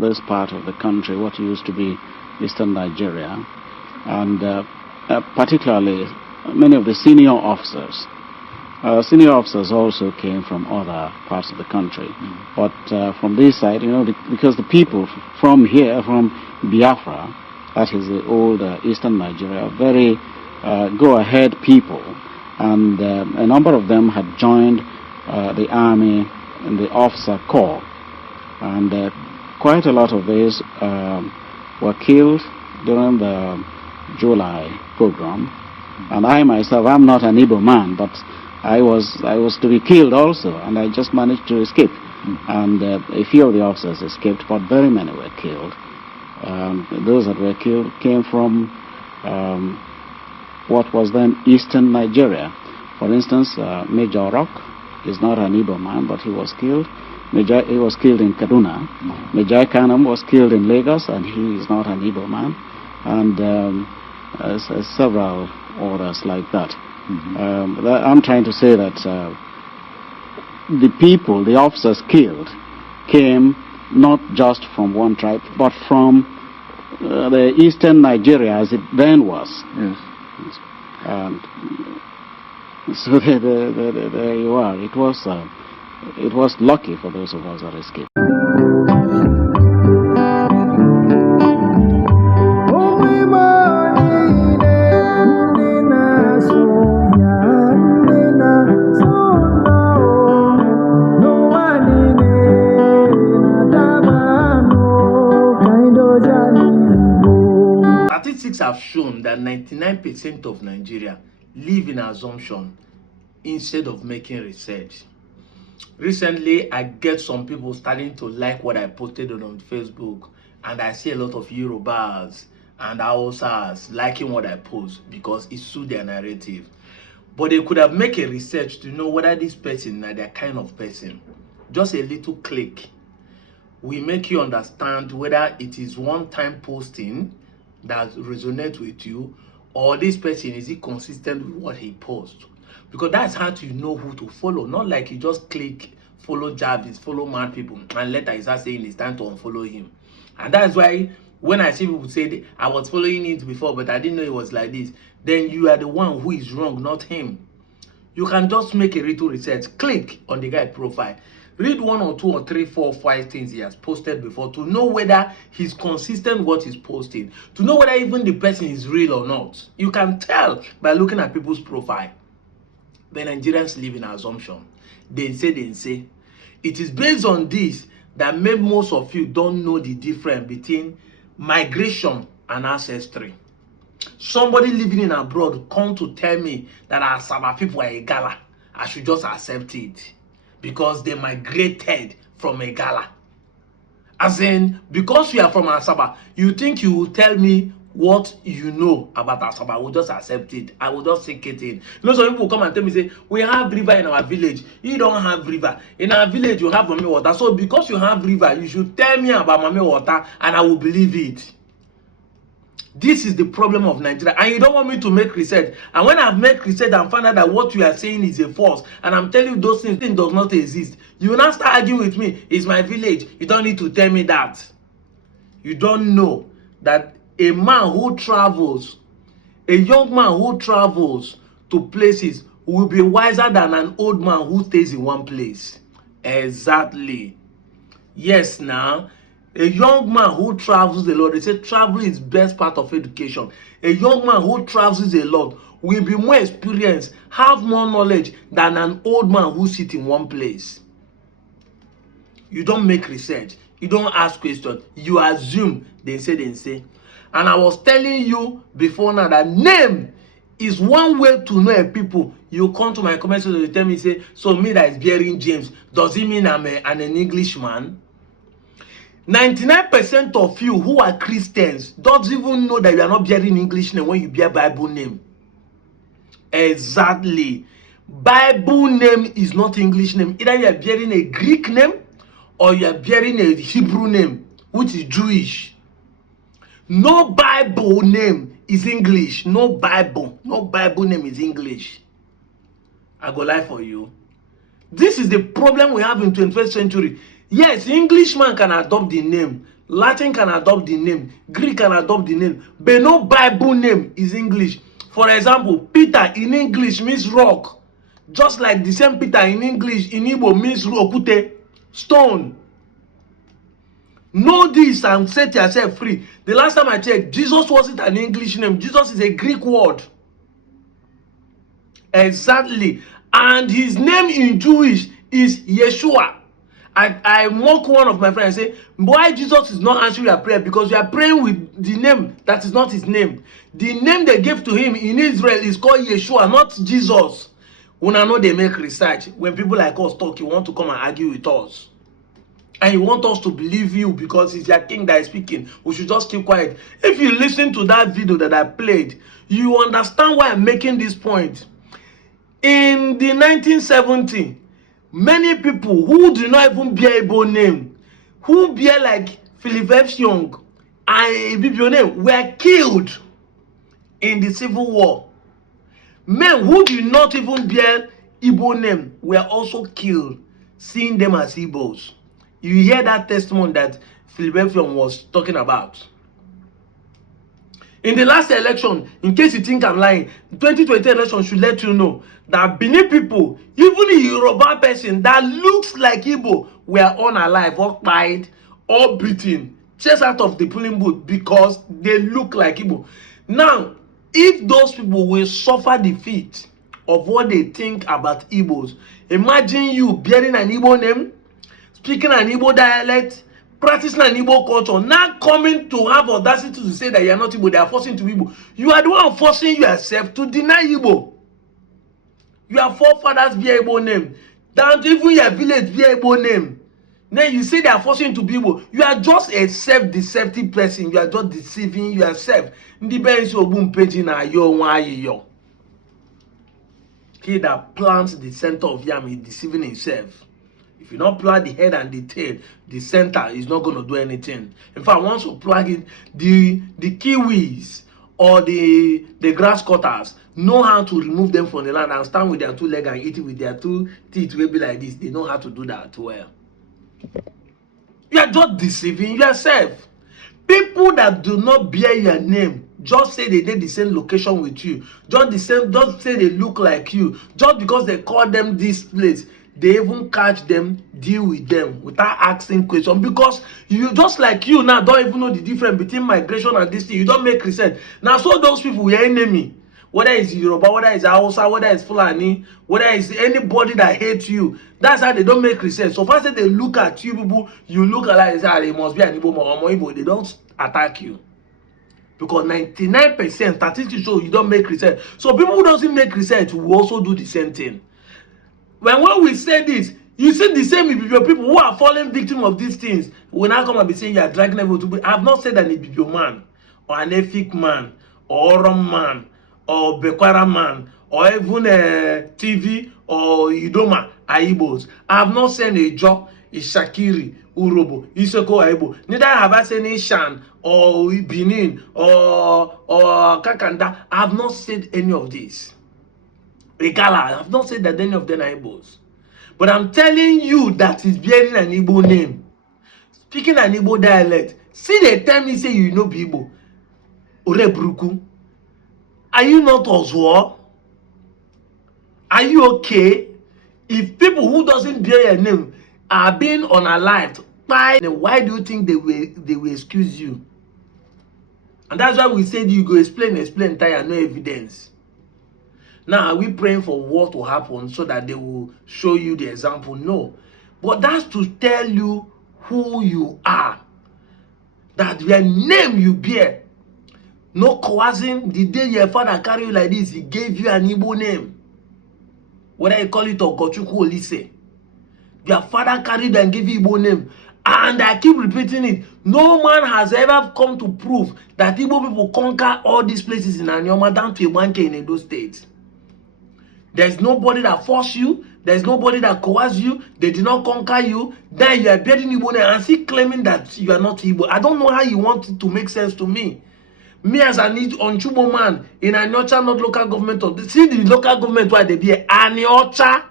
this part of the country, what used to be Eastern Nigeria, and particularly many of the senior officers. Senior officers also came from other parts of the country, but from this side, because the people from here, from Biafra, that is the old Eastern Nigeria, very go-ahead people, and a number of them had joined the army in the officer corps, and quite a lot of these were killed during the July program. And I myself, I'm not an Igbo man, but I was to be killed also, and I just managed to escape. And a few of the officers escaped, but very many were killed. Those that were killed came from what was then Eastern Nigeria. For instance, Major Rock is not an Igbo man, but he was killed. He was killed in Kaduna. Major Kanam was killed in Lagos, and he is not an Igbo man. And several others like that. I'm trying to say that the people, the officers killed, came not just from one tribe, but from the Eastern Nigeria as it then was. Yes. And so there you are. It was lucky for those of us that escaped. Statistics have shown that 99% of Nigeria live in assumption instead of making research. Recently, I get some people starting to like what I posted on Facebook, and I see a lot of Yorubas and Hausas liking what I post because it suits their narrative. But they could have made a research to know whether this person is their kind of person. Just a little click will make you understand whether it is one-time posting that resonates with you, or this person is he consistent with what he posts. Because that's how to know who to follow. Not like you just click follow Jarvis, follow mad people, and later you start saying it's time to unfollow him. And that's why when I see people say I was following it before, but I didn't know it was like this, then you are the one who is wrong, not him. You can just make a little research. Click on the guy profile. Read 1 or 2 or 3, 4, 5 things he has posted before to know whether he's consistent with what he's posting. To know whether even the person is real or not. You can tell by looking at people's profile. The Nigerians live in assumption. They say. It is based on this that maybe most of you don't know the difference between migration and ancestry. Somebody living in abroad come to tell me that our Asaba people are a gala. I should just accept it because they migrated from a gala. As in, because we are from Asaba, you think you will tell me what you know about Asaba? I will just accept it. I will just take it in. Some people come and tell me, say, we have river in our village. You don't have river. In our village, you have Mame water. So because you have river, you should tell me about Mame water and I will believe it. This is the problem of Nigeria. And you don't want me to make research. And when I've made research and found out that what you are saying is a false, and I'm telling you those things does not exist, you will not start arguing with me. It's my village. You don't need to tell me that. You don't know that a man who travels, a young man who travels to places will be wiser than an old man who stays in one place. Exactly. Yes, now. A young man who travels a lot, they say traveling is best part of education. A young man who travels a lot will be more experienced, have more knowledge than an old man who sits in one place. You don't make research. You don't ask questions. You assume, they say. And I was telling you before now that name is one way to know a people. You come to my comment section, you tell me, say, so me that is bearing James, does it mean I'm an Englishman? 99% of you who are Christians don't even know that you are not bearing English name when you bear Bible name. Exactly. Bible name is not English name. Either you are bearing a Greek name or you are bearing a Hebrew name, which is Jewish. No Bible name is English. No Bible name is English. I go lie for you. This is the problem we have in 21st century. Yes, Englishman can adopt the name Latin can adopt the name, Greek can adopt the name, but no Bible name is English. For example, Peter in English means rock, just like the same Peter in English in Igbo means okute, stone. Know this and set yourself free. The last time I checked, Jesus wasn't an English name. Jesus is a Greek word. Exactly. And his name in Jewish is Yeshua. I mock one of my friends and say, why Jesus is not answering your prayer? Because you are praying with the name that is not his name. The name they gave to him in Israel is called Yeshua, not Jesus. When I know they make research, when people like us talk, you want to come and argue with us. And you want us to believe you because it's your king that is speaking. We should just keep quiet. If you listen to that video that I played, you understand why I'm making this point. In the 1970s, many people who do not even bear Igbo name, who bear like Philip F. Young and Ibibio name, were killed in the Civil War. Men who do not even bear Igbo name were also killed, seeing them as Igbos. You hear that testimony that Philip F. Young was talking about. In the last election, in case you think I'm lying, 2020 election should let you know that Benin people, even a Yoruba person that looks like Igbo, were unalive or died or beaten, chased out of the polling booth because they look like Igbo. Now, if those people will suffer defeat of what they think about Igbos, imagine you bearing an Igbo name, speaking an Igbo dialect, practicing an Igbo culture, now coming to have audacity to say that you are not Igbo, they are forcing to be Igbo. You are the one forcing yourself to deny Igbo. Your forefathers bear Igbo name. Down to even your village bear Igbo name. Then you say they are forcing you to be Igbo. You are just a self-deceptive person. You are just deceiving yourself. He that plants the center of yam is deceiving himself. If you don't plug the head and the tail, the center is not going to do anything. In fact, once you plug it, the kiwis or the grass cutters know how to remove them from the land and stand with their two legs and eat it with their two teeth will be like this. They know how to do that well. You are just deceiving yourself. People that do not bear your name just say they did the same location with you, just say they look like you, just because they call them this place. They even catch them, deal with them without asking questions, because you just like you now don't even know the difference between migration and this thing. You don't make research. Now, so those people were enemy, whether it's Yoruba, whether it's Hausa, whether it's Fulani, whether it's anybody that hates you. That's how they don't make research. So first they look at you people, you look alike, they must be an Igbo or Igbo. They don't attack you. Because 99% statistics show you don't make research. So people who doesn't make research will also do the same thing. When we say this, you see the same Ibibio people who are falling victim of these things will now come and be saying you are dragging them to be. I have not said an Ibibio man or an Efik man or Orom man or Bekwara man or even a TV or Idoma Aibos. I have not said a Jo, a Shakiri, Urobo, Isoko Aibo. Neither have I said Ishan or Benin or Kakanda. I have not said any of this. Regala, I have not said that any of them are Igbos. But I'm telling you that is bearing an Igbo name, speaking an Igbo dialect. See, they tell me say you know Igbo. Orebruku. Are you not Oswo? Are you okay? If people who doesn't bear your name are being unalived, why do you think they will excuse you? And that's why we said you go explain, tire, no evidence. Now, are we praying for what will happen so that they will show you the example? No. But that's to tell you who you are. That your name you bear. No coercing. The day your father carry you like this, he gave you an Igbo name. Whether you call it Ogochukwu Olise. Your father carried and gave you Igbo name. And I keep repeating it. No man has ever come to prove that Igbo people conquer all these places in Anyoma down to Ibanke in Edo State. There's nobody that forced you. There's nobody that coerced you. They did not conquer you. Then you are bearing Igbo and still claiming that you are not Igbo. I don't know how you want it to make sense to me. Me as an Onchubo man in Anyocha, not local government. See the local government where they be Anyocha.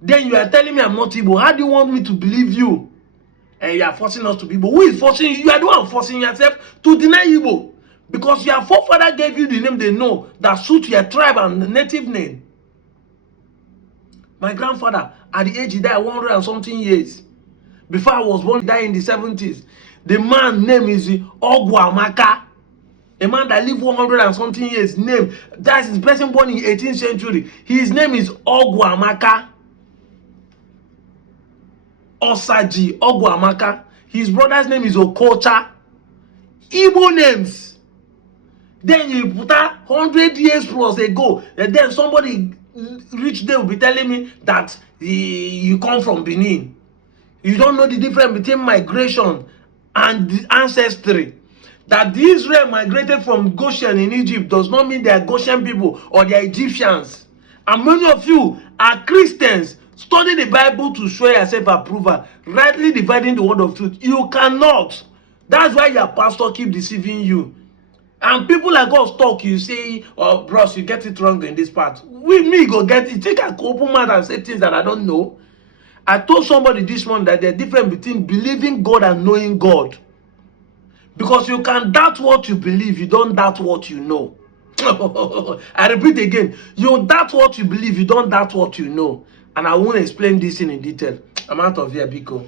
Then you are telling me I'm not Igbo. How do you want me to believe you? and you are forcing us to be Igbo. Who is forcing you? You are the one forcing yourself to deny Igbo. Because your forefather gave you the name they know that suit your tribe and native name. My grandfather, at the age he died 100 and something years. Before I was born, he died in the 70s. The man name is Ogwamaka. A man that lived 100 and something years. Name. That's his person born in 18th century. His name is Ogwamaka. Osaji Ogwamaka. His brother's name is Okocha. Igbo names. Then you put that 100 years plus ago, and then somebody rich there will be telling me that you come from Benin. You don't know the difference between migration and the ancestry. That the Israel migrated from Goshen in Egypt does not mean they are Goshen people or they are Egyptians. And many of you are Christians. Study the Bible to show yourself approval, rightly dividing the word of truth. You cannot. That's why your pastor keep deceiving you. And people like us talk, you say, oh, bros, you get it wrong in this part. With me, go get it. Take a open mouth and say things that I don't know. I told somebody this morning that there's a difference between believing God and knowing God. Because you can doubt what you believe, you don't doubt what you know. I repeat again, you doubt what you believe, you don't doubt what you know. And I won't explain this in detail. I'm out of here, Biko.